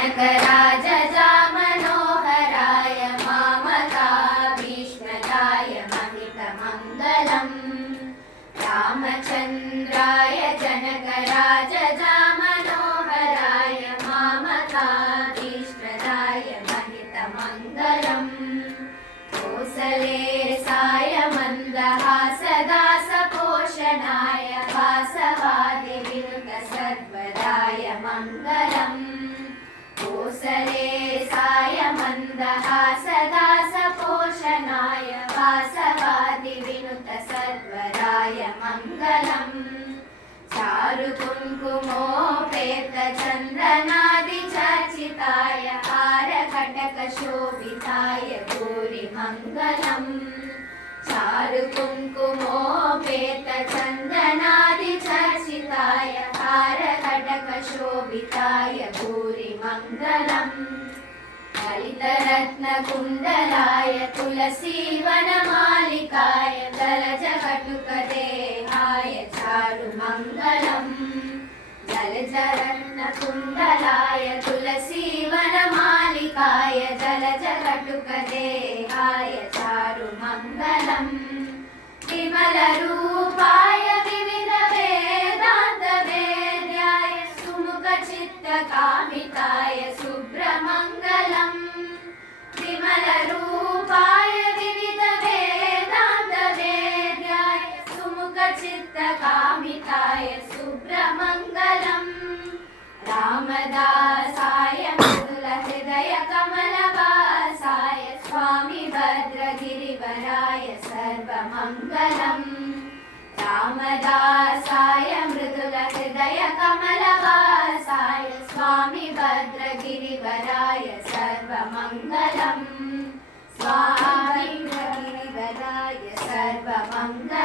जनकराजजा मनोहराय मामकाभीष्णदाय महितमङ्गलम् रामचन्द्राय जनकराजजा मनोहराय मामकाभीष्णदाय महितमङ्गलम् कोसलेसाय मन्दहासदासपोषणाय वासवादिविनुतसर्वदाय मङ्गलम् कोसलेसाय मन्दहासदासपोषणाय वासवादिविनुतसर्वदाय मङ्गलम् चारुकुङ्कुमोपेतचन्द्रनादिचर्चिताय हारकटकशोभिताय भूरिमङ्गलम् चारुकुङ्कुमोपेतचन्दनादिचर्चिताय हारकटकशोभिताय भूरिमङ्गलम् ललितरत्नकुण्डलाय तुलसीवनमालिकाय दलजकटुकदेहाय चारुमङ्गलम् जलजरत्नकुण्डलाय तुलसीवनमालिकाय जलजकटुकदेहाय चारुमङ्गलम् विमलरूपाय विविधवेदान्तवेद्याय सुमुखचित्तकामिताय सुब्रह्मङ्गलम् विमलरूपाय विविधवेदान्तवेद्याय सुमुखचित्तकामिताय सुब्रह्मङ्गलम् रामदासाय मृदुलहृदयकमलवासाय स्वामी भद्रगिरिवराय सर्वमङ्गलम् रामदासाय मृदुलहृदयकमलवासाय स्वामी भद्रगिरिवराय सर्वमङ्गलम् स्वामी भद्रगिरिवराय सर्वमङ्गलम्।